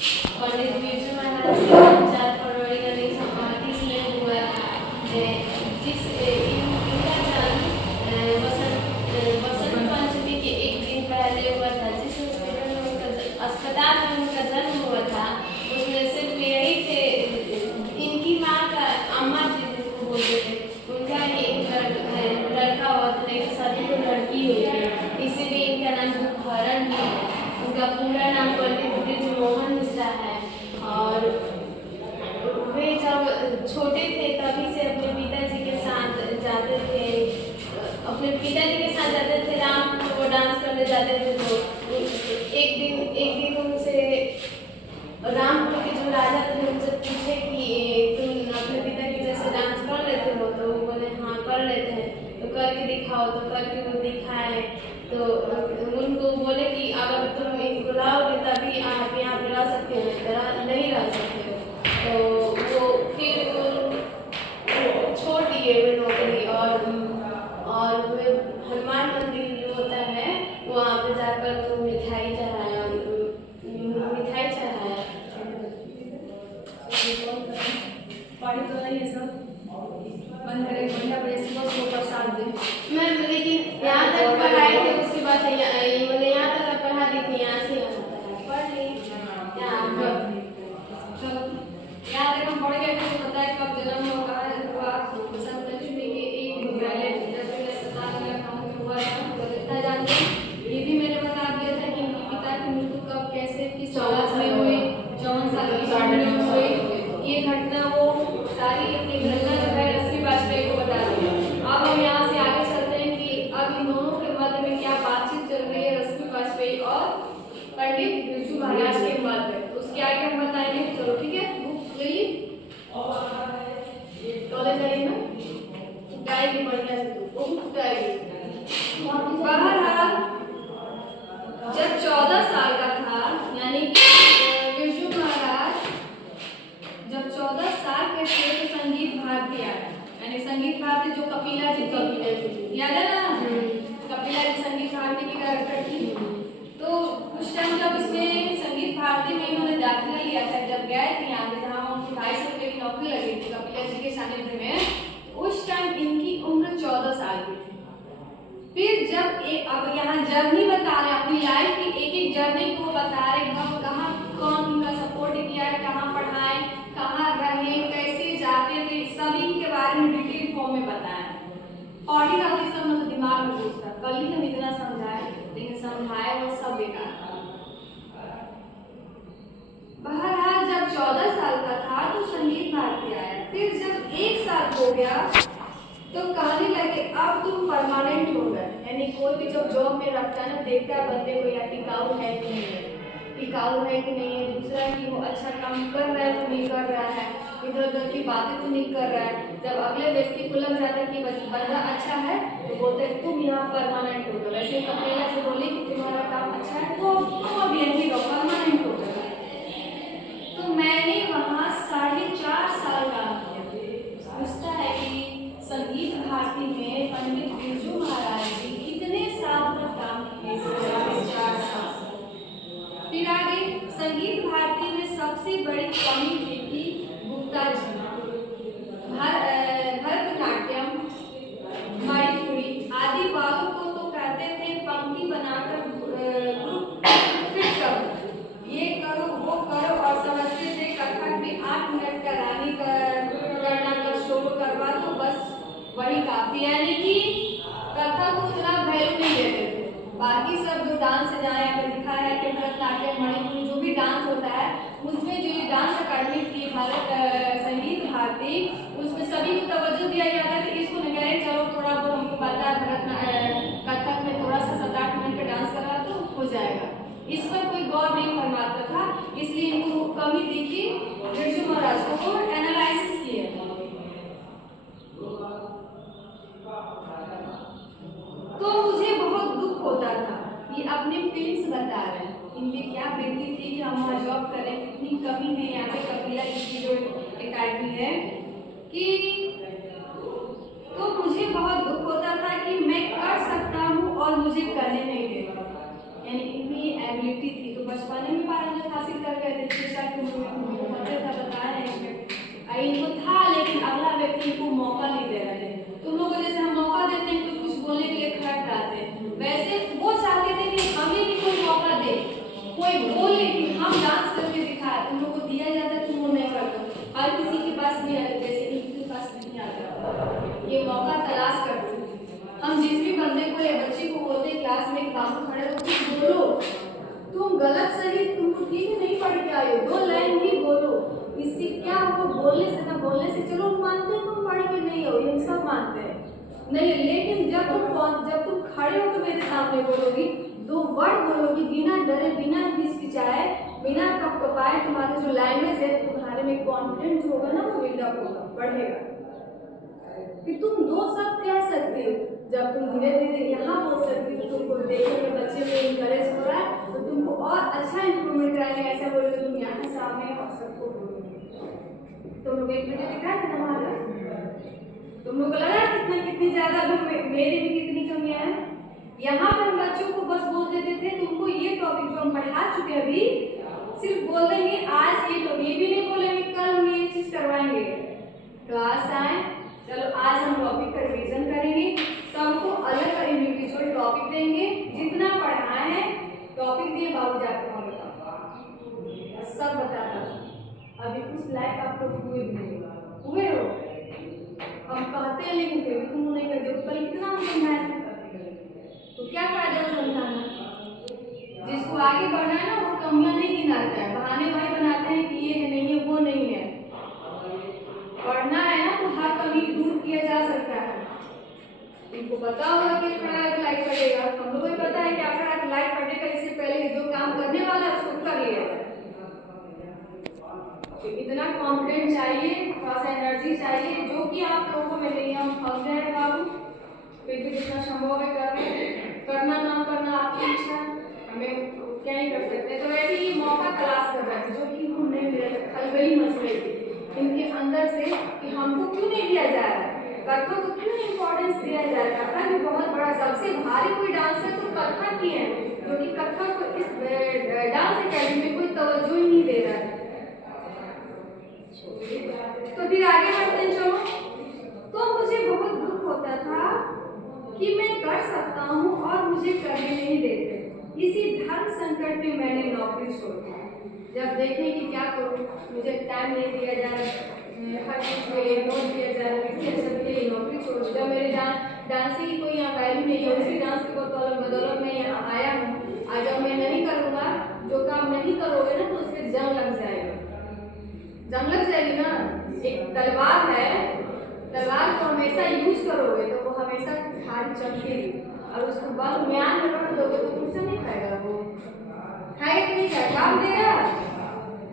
पंडित बिरजू महाराज के 4 फरवरी 1938 में हुआ था। इनका जन्म बसंत पंचमी के एक दिन पहले हुआ था। जिस अस्पताल में उनका जन्म हुआ था उसमें सिर्फ यही थे, इनकी माँ का अम्मा जिनको बोलते थे उनका ही एक लड़का हुआ था, लेकिन सभी को लड़की हुई थी, इसीलिए इनका नाम दुखहरण है। उनका पूरा नाम पंडित बिरजू मोहन मिश्रा है। और वे जब छोटे थे तभी से अपने पिताजी के साथ जाते थे, रामपुर को डांस करने जाते थे। तो एक दिन उनसे रामपुर के जो राजा थे उनसे पूछे कि तुम अपने पिता की जैसे डांस कर लेते हो? तो वो बोले हाँ कर लेते हैं। तो करके दिखाओ। तो करके वो दिखाए। तो उनको बोले कि अगर तुम इनको लाओगे तभी आप यहाँ पे रह सकते हो, नहीं रह सकते हो। तो वो फिर छोड़ दिए वे नौकरी और वे हनुमान मंदिर जो होता है वहाँ पे जाकर मिठाई चढ़ाया। पानी तो नहीं है सब मन करे बढ़िया प्रेस को प्रसाद दे। मैं लेकिन यहाँ तक पढ़ाई थी, उसके बाद यहाँ तक पढ़ा दी थी, यहाँ से पढ़ ली। यहाँ तक हम पढ़ गए थे। पता है कब जन्म हुआ बसंत पंचमी के एक दिन पहले अस्पताल में हुआ था। जानते हैं ये भी मैंने बता दिया था कि इनके पिता की मृत्यु कब कैसे किस हालत में हुई, 54 साल की उम्र में हुई। ये घटना वो सारी अपनी घटना जो है रश्मि वाजपेयी को बता दी। अब हम यहाँ से आगे चलते हैं कि अब इन दोनों के मध्य में क्या बातचीत चल रही है रश्मि वाजपेयी और पंडित बिरजू महाराज के मध्य में, उसके आगे हम बताएंगे। चलो ठीक है, बुक ली कॉलेज आई ना गाएगी बढ़िया से, तो बुक गाएगी। बहरहाल जब 14 साल का था, यानी बिरजू महाराज जब 14 साल के थे तो संगीत भारती आया। यानी संगीत भारती जो कपिला जी याद है ना, कपिला जी संगीत भारती की कैरेक्टर थी। तो उस टाइम जब इसमें संगीत भारती में इन्होंने दाखिला लिया था, जब गए थे यहाँ पे जहाँ उनको 250 रुपये की नौकरी लगी थी कपिला जी के सानिध्य में, उस टाइम इनकी उम्र 14 साल की थी। फिर जब अब यहाँ जर्नी बता रहे, अपनी लाइफ की एक एक जर्नी को बता रहे, कहाँ कौन उनका सपोर्ट किया है, कहाँ पढ़ाए, कहाँ रहे, कैसे जाते थे, सभी के बारे में डिटेल फॉर्म में बताया। पढ़ी रहती सब मतलब दिमाग में घुसता, कल ही हम इतना समझाए लेकिन समझाए वो सब बेकार। बहरहाल जब 14 साल का था तो संगीत भारती आया। फिर जब 1 साल हो गया तो कहने लगे अब तुम परमानेंट हो गए। यानी कोई भी जब जॉब में रखता है ना, देखता है बंदे को या टिकाऊ है कि नहीं है, टिकाऊ है कि नहीं है, दूसरा कि वो अच्छा काम कर रहा है तो नहीं कर रहा है, इधर उधर की बातें तो नहीं कर रहा है। जब अगले व्यक्ति को लग जाता है कि बंदा अच्छा है तो बोलते हैं तुम यहाँ परमानेंट हो गए। वैसे कपिला से बोले कि तुम्हारा काम अच्छा है तो तुम अब यहीं रहो, परमानेंट हो गए। तो मैंने वहाँ 4.5 साल काम किया। पूछता है कि संगीत भारती में पंडित बिरजू महाराज जी कितने साल तक काम किए? 4.5 साल। फिर आगे संगीत भारती में सबसे बड़ी कमी थी कि गुप्ता जी भरतनाट्यम, मणिपुरी आदि बालों को तो कहते थे पंक्ति बनाकर ग्रुप फिट करो, ये करो वो करो, और समझते थे कथक में 8 मिनट का रानी करना का शो करवा दो बस वही काफी। यानी कि कथक को उतना वैल्यू नहीं देते थे। बाकी सब जो डांस जहाँ यहाँ पे दिखा है कि भरतनाट्यम, मणिपुरी जो भी डांस होता है उसमें जो ये डांस अकादमी थी संगीत भारती, उसमें सभी को तवज्जो दिया जाता है। इसको नहीं कह रहे चलो थोड़ा बहुत हमको पता है कथक में थोड़ा सा 7-8 मिनट का डांस करा तो हो जाएगा, इस पर कोई गौर नहीं फरमाता था। इसलिए इनको कमी दिखी, बिरजू महाराज को एनालिसिस किए। तो मुझे बहुत दुख होता था। ये अपने फीलिंग्स बता रहे हैं, इनकी क्या बीती थी कि हम वहाँ जॉब करें, कितनी कमी है यहाँ पे कपिला जी की जो एकेडमी है कि, तो मुझे बहुत दुख होता था कि मैं कर सकता हूँ और मुझे करने नहीं देता। यानी इनमें एबिलिटी थी तो बचपन में पारंगत हासिल कर गए थे। क्लास में एक बाबू खड़े हो तुम बोलो, तुम गलत सही तुमको ठीक है नहीं पढ़ के आए हो, 2 लाइन भी बोलो। इससे क्या होगा, बोलने से ना बोलने से चलो मानते हैं तुम पढ़ के नहीं हो, ये सब मानते हैं नहीं, लेकिन जब तुम खड़े होकर मेरे सामने बोलोगी, 2 वर्ड बोलोगी बिना डरे बिना हिचकिचाए बिना कपकपाए, तुम्हारे जो लैंग्वेज है तुम्हारे में कॉन्फिडेंस होगा ना वो बिल्डअप होगा, बढ़ेगा। कि तुम 2 शब्द कह सकते हो, जब तुम धीरे धीरे यहाँ बोल सकती हो, तुमको देखोगे बच्चे में इंकरेज हो रहा है तो तुमको और अच्छा इंप्रूवमेंट कराएंगे। ऐसा बोलोगे तुम यहाँ सामने और सबको बोलोगे। तुम लोग एक वीडियो दिखा थे ना हमारा, तुम लोग को लगा कितनी ज्यादा मेरी भी कितनी कमियां हैं। यहाँ पर हम बच्चों को बस बोल देते थे तुमको ये टॉपिक जो हम पढ़ा चुके हैं अभी सिर्फ बोल देंगे, आज ये टॉपिक, ये भी नहीं बोलेंगे कल हम ये चीज करवाएंगे। क्लास आए, चलो आज हम टॉपिक का रिवीजन करेंगे, सबको अलग अलग इंडिविजुअल टॉपिक देंगे, जितना पढ़ाए हैं टॉपिक दिए बाबू जाकर हम बताओ सब बताता। अभी कुछ लायक आप लोग हुए भी नहीं हुए हो, हम कहते हैं लेकिन फिर भी तुम नहीं करते। कल कितना हम समझाए तो क्या फायदा समझाना, जिसको आगे बढ़ना है ना वो कमियां नहीं गिनाता है, बहाने वही बनाते हैं कि ये है नहीं है वो नहीं है। पढ़ना है ना तो हर कमी दूर किया जा सकता है। इनको पता होगा कि खड़ा लाइट पड़ेगा, हम लोगों को पता है कि खड़ा लाइट पड़ेगा, इससे पहले जो काम करने वाला है उसको कर लिया। तो इतना कॉन्फिडेंस चाहिए, थोड़ा सा एनर्जी चाहिए, जो कि आप लोगों में नहीं, हम फंस गए बाबू, फिर भी जितना संभव है करना ना करना आपकी इच्छा, हमें क्या ही कर सकते हैं। तो वैसे ही मौका तलाश कर रहे थे जो कि हम नहीं मिले, खलबली मच रही थी इनके अंदर से कि हमको क्यों नहीं दिया जा रहा है, कथक को क्यों इम्पोर्टेंस दिया जा रहा है। कथक भी बहुत बड़ा, सबसे भारी कोई डांस है तो कथक ही है, क्योंकि कथक को इस डांस अकेडमी में कोई तवज्जो ही नहीं दे रहा है। तो फिर आगे बढ़ते हैं, चलो। तो मुझे बहुत दुख होता था कि मैं कर सकता हूँ और मुझे करने नहीं देते, इसी धर्म संकट में मैंने नौकरी छोड़ दी। जब देखें कि क्या करूँ, मुझे टाइम नहीं दिया जा रहा, हर चीज़ के लिए नोट दिया जा रहा है, इसलिए सबके लिए नौकरी छोड़ दी। जब मेरे डांसिंग की कोई यहाँ वैल्यू नहीं है, उसी डांस की बदौलत मैं यहाँ आया हूँ। आज जब मैं नहीं करूँगा, जो काम नहीं करोगे ना तो उस पर जंग लग जाएगा, जंग लग जाएगी ना। एक तलवार है, तलवार को हमेशा यूज करोगे तो वो हमेशा धार चमकेगी, और उसको बल म्यान में रख दोगे तो कुछ नहीं खाएगा, वो खाएगा कि नहीं खाएगा, काम देगा।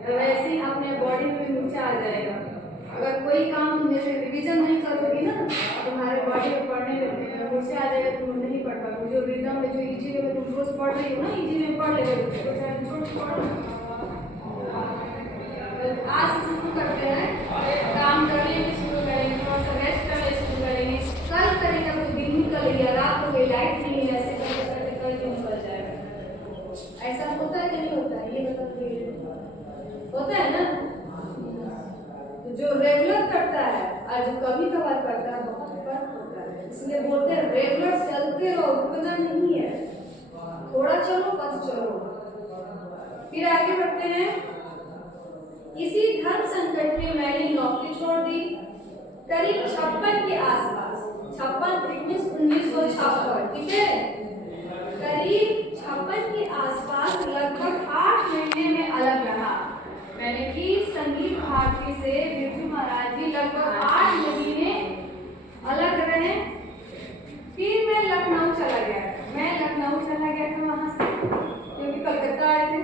वैसे ही अपने बॉडी में मूर्छा आ जाएगा। अगर कोई काम तुम जैसे रिविजन नहीं करोगी ना, तुम्हारे बॉडी में पढ़ने में मूर्छा आ जाएगा, तुम नहीं पढ़ पाओगे। जो रिदम में जो इजी वे में तुम रोज पढ़ रही हो ना, इजी में पढ़ लेगा। आज से शुरू करते हैं, काम करने में शुरू करेंगे, थोड़ा सा रेस्ट करने शुरू करेंगे, कल करेंगे तो दिन निकल गया, रात हो गई, लाइट नहीं है, ऐसे करते करते कल दिन निकल जाएगा। ऐसा होता है कि नहीं होता है, ये बताइए। होता है ना। तो जो रेगुलर करता है और जो कभी कभार करता है बहुत फर्क होता है, इसलिए बोलते हैं रेगुलर चलते रहो, रुकना नहीं है, थोड़ा चलो बस चलो। फिर आगे बढ़ते हैं। इसी धर्म संकट में मैंने नौकरी छोड़ दी। करीब 56 के आसपास, 1956, ठीक है, करीब 56 के आसपास लगभग 8 महीने में अलग रहा। मैंने कि संगीत भारती से बिरजू महाराज जी लगभग 8 महीने अलग रहे। फिर मैं लखनऊ चला गया था वहां से, क्योंकि कलकत्ता आए थे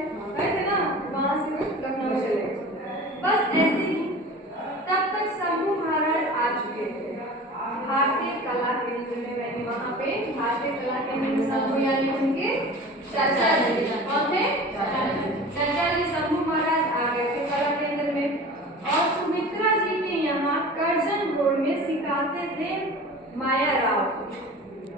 ना, वहां से लखनऊ चले गए। बस ऐसे ही तब तक शंभू महाराज आ चुके थे भारतीय कला केंद्र में। मैंने वहां पे भारतीय कला केंद्र में शंभू यानी उनके चाचा जी, कौन थे, चाचा जी शंभू महाराज आ गए थे कला केंद्र में। और सुमित्रा जी के यहाँ कर्जन रोड में सिखाते थे माया राव,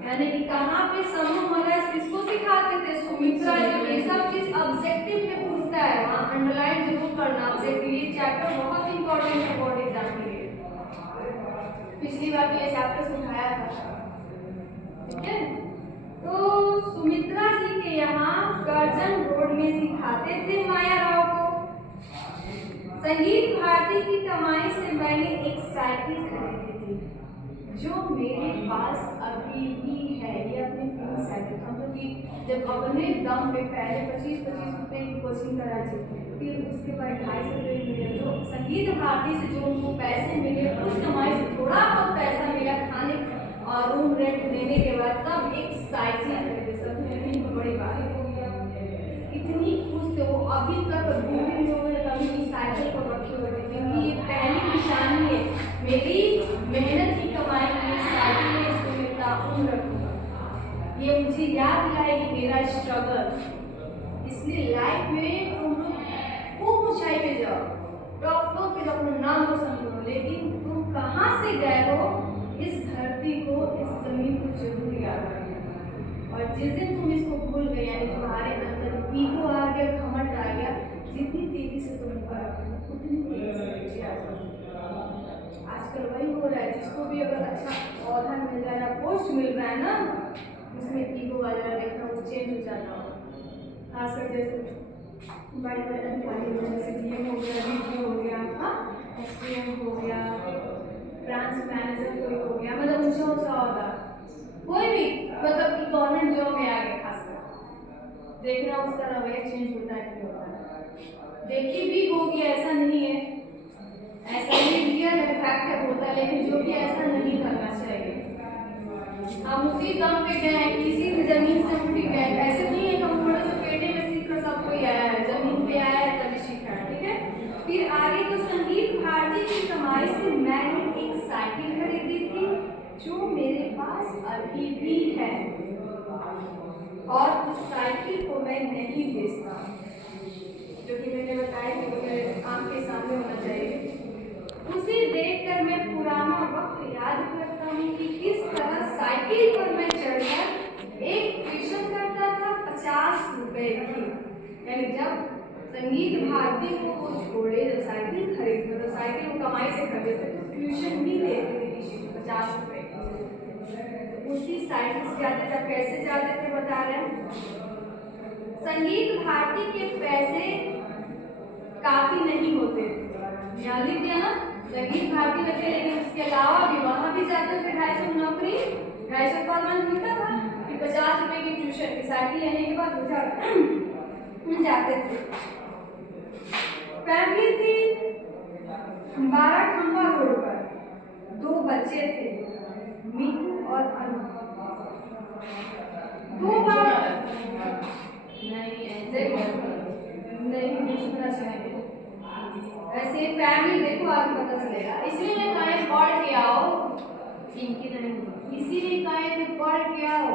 यानी कि कहाँ पे शंभू महाराज किसको सिखाते थे, सुमित्रा जी को। ये सब चीज ऑब्जेक्टिव में पूछता है, वहाँ अंडरलाइन जरूर करना ऑब्जेक्टिव। ये चैप्टर बहुत इंपॉर्टेंट है बोर्ड एग्जाम के लिए, पिछली बार भी ये चैप्टर समझाया था, ठीक है। तो सुमित्रा जी के यहाँ कर्जन रोड में सिखाते थे माया राव को। संगीत भारती की कमाई से मैंने एक साइकिल खरीदी थी जो मेरे पास अभी भी है। ये अपनी फ्रेंड साइकिल, हम लोग की जब अपने दम पे पहले 25-25 रुपए की कोचिंग कराची, फिर उसके बाद 250 रुपये मिले, तो संगीत भारती से जो उनको पैसे मिले उस कमाई से थोड़ा बहुत पैसा मिला खाने और रूम रेंट देने के बाद, तब एक साइकिल खरीदे। सब इतनी बड़ी बात है, इतनी खुश थे वो, अभी तक घूमे हुए कभी भी साइकिल को रखे हुए थे, क्योंकि ये पहली निशानी है मेरी मेहनत की कमाई की साइकिल में इसको मिलता उम्र रखूंगा। ये मुझे याद दिलाएगी मेरा स्ट्रगल। इसलिए लाइफ में तुम लोग खूब ऊंचाई पे जाओ, टॉप फ्लोर पे जाओ, अपना नाम रोशन करो, लेकिन तुम कहाँ से गए हो इस धरती को, इस जमीन को जरूर याद रखना। और जिस दिन तुम इसको भूल गए, यानी तुम्हारे अंदर ईगो आ गया, घमंड आ गया, जितनी तेजी से तुम ऊपर रखो उतनी तेजी से नीचे आ जाओ। आजकल वही हो रहा है, जिसको भी अगर अच्छा औहदा मिल रहा है, पोस्ट मिल रहा है ना, उसमें ईगो वाला देखना वो चेंज हो जाता हो। खासकर जैसे बड़े बड़े अधिकारी हो, जैसे डीएम हो गया, डीपी हो गया, हाँ एसडीएम हो गया, ब्रांच मैनेजर कोई हो गया, मतलब ऊंचा ऊंचा औहदा, कोई भी मतलब कि गवर्नमेंट जॉब में आ गया, खासकर देखना उसका रवैया चेंज होता है कि होता है। देखिए भी होगी, ऐसा नहीं है, ऐसा नहीं रियल है, फैक्ट है, होता है, लेकिन जो भी ऐसा नहीं करना चाहिए। हम उसी दम पे गए हैं, किसी भी जमीन से उठ गए, ऐसे नहीं है कि हम थोड़ा सा पेटे में सीखकर सब कोई आया है, जमीन पे आया है तभी सीखा है, ठीक है। फिर आगे तो संगीत भारती की कमाई से मैंने एक साइकिल खरीदी थी, जो मेरे पास अभी भी है, और उस साइकिल को मैं नहीं बेचता, जो कि मैंने बताया कि वो मेरे आँख के सामने होना चाहिए। उसे देखकर मैं पुराना वक्त याद करता हूँ कि किस तरह साइकिल पर मैं चढ़कर एक ट्यूशन करता था 50 रुपए की। यानी जब संगीत भारती को वो छोड़े, जब साइकिल खरीदते तो साइकिल वो कमाई से खरीदते तो ट्यूशन भी देते थे किसी को 50 रुपए की। उसी साइकिल से जाते थे, कैसे जाते थे बता रहे हैं। संगीत भारती के पैसे काफी नहीं होते थे, ध्यान दीजिए ना, संगीत भारती रखे, लेकिन उसके अलावा भी वहाँ भी जाते थे, 250 नौकरी, 250 पर मंथ मिलता था, फिर 50 रुपए की ट्यूशन की साइकिल लेने के बाद जाते थे। फैमिली थी 12 खंबा रोड पर, 2 बच्चे थे, मीनू और अनु। 2 बार नहीं ऐसे नहीं दूसरा चाहिए, ऐसे फैमिली देखो आगे पता चलेगा। इसलिए मैं कहा पढ़ के आओ, इनकी नहीं, इसीलिए कहा कि पढ़ के आओ।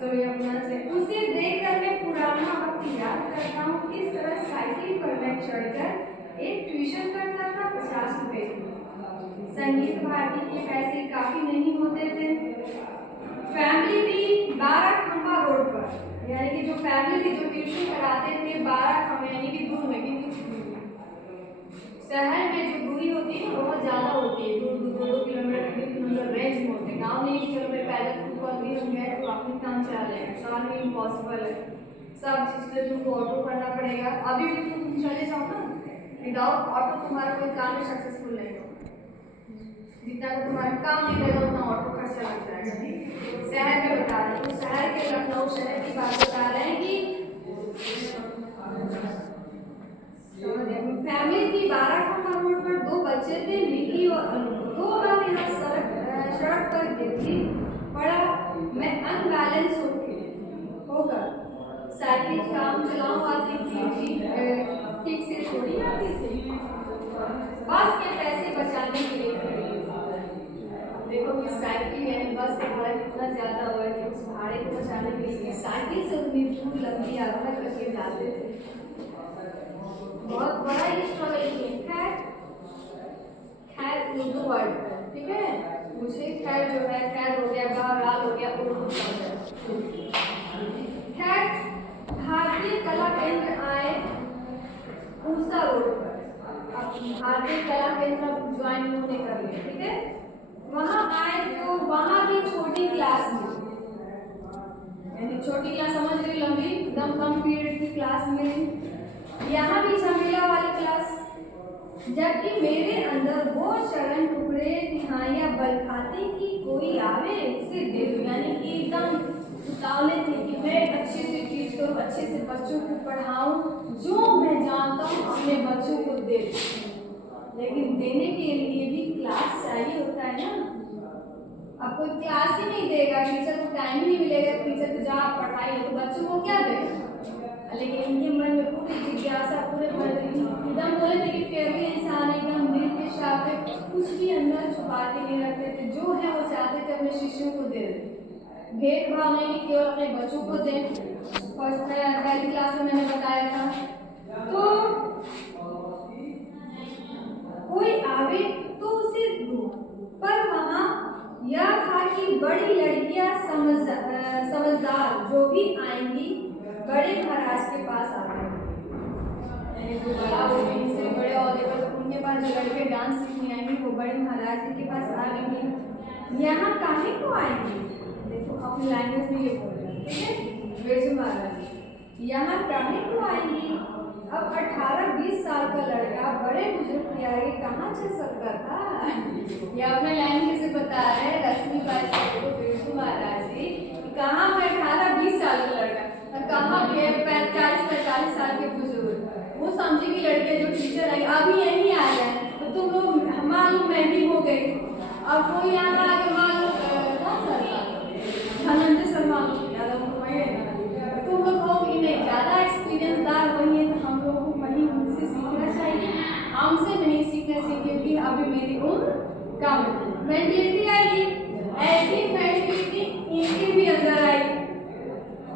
चलिए अपना से उसे देखकर मैं पुराना वक्त याद करता हूँ, किस तरह साइकिल पर मैं चढ़कर एक ट्यूशन करता था 50 रुपए की। संगीत भारती के पैसे काफी नहीं होते थे। फैमिली भी 12 खंबा रोड पर, यानी कि जो फैमिली थी जो ट्यूशन कराते थे 12 खंबा, यानी कि दूर में, क्योंकि शहर में जो दूरी होती है ना बहुत ज़्यादा होती है, दूर 2 किलोमीटर 3 किलोमीटर रेंज में होते हैं। गाँव में चलो मैं पैदल ऊपर भी हम गए तो अपनी काम चला लेंगे, शहर में इम्पॉसिबल है, सब चीज़ के तुमको ऑटो करना पड़ेगा। अभी भी तुम चले जाओ ना, विदाउट ऑटो तुम्हारा कोई काम में सक्सेसफुल नहीं होगा, जितना तो तुम्हारा काम नहीं रहेगा उतना ऑटो खर्चा लग जाएगा। शहर में बता रहे हैं, तो शहर के लखनऊ शहर की बात बता रहे हैं कि फैमिली थी 12 खंबा रोड पर, 2 बच्चे थे, मिकी और अनु। 2 बार यहाँ सड़क पर गिरती पड़ा, मैं अनबैलेंस होकर साइकिल काम चलाऊं आती थी, ठीक से थोड़ी आती थी, बस के पैसे बचाने के लिए खरीदी। देखो कि साइकिल यानी बस का भाड़ा कितना ज़्यादा हुआ है कि उस भाड़े को बचाने के लिए साइकिल से उतनी दूर लंबी यात्रा करके जाते थे। बहुत बड़ा ये स्ट्रगल है। खैर उर्दू वर्ड, ठीक है, मुझे खैर जो है खैर हो गया, बहरहाल हो गया, उर्दू शब्द। खैर भारतीय कला केंद्र आए पूसा रोड पर, अब भारतीय कला केंद्र ज्वाइन होने कर लिए, ठीक है। वहाँ आए तो वहाँ भी छोटी क्लास में, यानी छोटी क्लास समझ रही, लंबी एकदम कम पीरियड की क्लास में, यहाँ भी झमेला वाली क्लास, जबकि मेरे अंदर वो चरण टुकड़े तिहाइयाँ बल खाते कि कोई आवे इसे दे दो, यानी कि एकदम उतावले थे कि मैं अच्छे से टीच करूँ, अच्छे से बच्चों को पढ़ाऊँ, जो मैं जानता हूँ अपने बच्चों को दे दूँ। लेकिन देने के लिए भी क्लास चाहिए होता है ना। अब कोई क्लास ही नहीं देगा, टीचर को टाइम ही नहीं मिलेगा, टीचर को जा पढ़ाई तो बच्चों को क्या देगा। लेकिन इनके मन में पूरी जिज्ञासा, पूरे एकदम बोले थे कि फेरवी इंसान एकदम दिल के साथ कुछ भी अंदर छुपा के नहीं रखते थे, जो है वो चाहते थे अपने शिष्यों को दे दें। भेदभाव नहीं कि केवल अपने बच्चों को दें। फर्स्ट में पहली क्लास में मैंने बताया था। तो कोई आवे तो उसे दो, पर वहाँ यह था कि बड़ी लड़कियां समझदार जो भी आएंगी बड़े महाराज के पास आते हैं। जो बड़ा से बड़े औहदे पर उनके पास जो लड़के डांस सीखने आएंगे वो बड़े महाराज जी के पास आएंगे। यहाँ काहे को आएंगे, देखो अपनी लैंग्वेज में ये बोल रहे हैं, ठीक है। बिरजू महाराज यहाँ काहे को आएंगी। अब 18-20 साल का लड़का बड़े बुजुर्ग के आगे कहाँ चल सकता था। ये अपने लैंग्वेज से बता रहे हैं रश्मि बाई को बिरजू महाराज जी, कहाँ पे 18-20 साल का लड़का और कहाँ पे 40-45 साल के बुजुर्ग। वो समझे कि लड़के जो टीचर है अभी यहीं आ गए तो तुम लोग मालूम मैं भी हो गई। अब कोई यहाँ आगे मालूम धनंजय शर्मा यादव को वही है, तुम लोग कहोगे नहीं ज़्यादा एक्सपीरियंसदार वही है तो हम लोगों को वही उनसे सीखना चाहिए, हमसे नहीं सीखना चाहिए क्योंकि अभी मेरी उम्र कम है। मेंटलिटी आई, ऐसी मेंटलिटी इनके भी अंदर आई।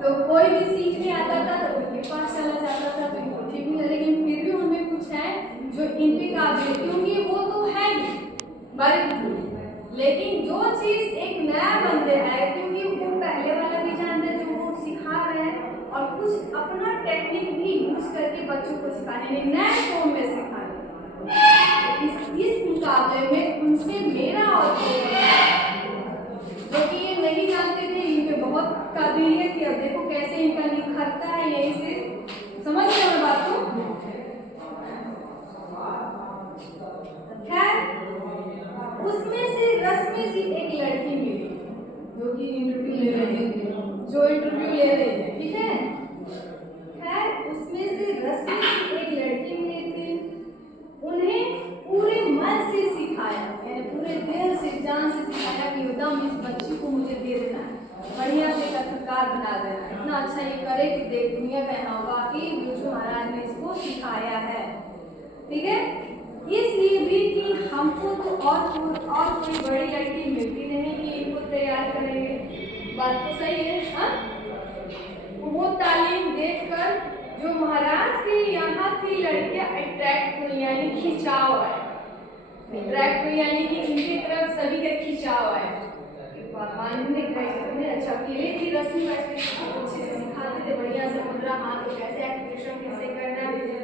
तो कोई भी सीखने आता था तो उनके पास चला जाता था तो इनको ठीक नहीं, लेकिन फिर भी उनमें कुछ है जो इन पे काबिल, क्योंकि वो तो है बड़े। लेकिन जो चीज़ एक नया बंदे है, क्योंकि वो पहले वाला भी जानते हैं जो वो सिखा रहे हैं और कुछ अपना टेक्निक भी यूज करके बच्चों को सिखाने में नए फॉर्म में सिखाने। इस मुकाबले में उनसे मेरा और जो कि ये नहीं जानते थे इनके बहुत काबिलियत थी। अब देखो कैसे इनका निखरता है, यही से समझ रहे हो बात को। खैर उसमें से रश्मि जी एक लड़की मिली जो कि इंटरव्यू ले रही है, ठीक है। खैर उसमें से रश्मि जी एक लड़की मिली थी, उन्हें पूरे मन से सिखाया, यानी पूरे दिल से जान से सिखाया कि एकदम इस बच्ची को मुझे दे देना है, बढ़िया से कथाकार बना देना है, इतना अच्छा ये करे कि देख दुनिया कहना होगा कि बिरजू महाराज ने इसको सिखाया है, ठीक है। इसलिए भी कि हमको तो और कोई बड़ी लड़की मिलती नहीं कि इनको तैयार करेंगे, बात तो सही है। हाँ, वो तालीम देखकर जो महाराज के यहाँ थी लड़कियां अट्रैक्ट हुई, यानी खिंचाव आए। अट्रैक्ट हुई यानी कि इनकी तरफ सभी का खिंचाव आए। अच्छा अकेले थी रश्मि अच्छे से सिखाते थे, बढ़िया से मुद्रा हाथ कैसे एक्सप्रेशन कैसे करना है।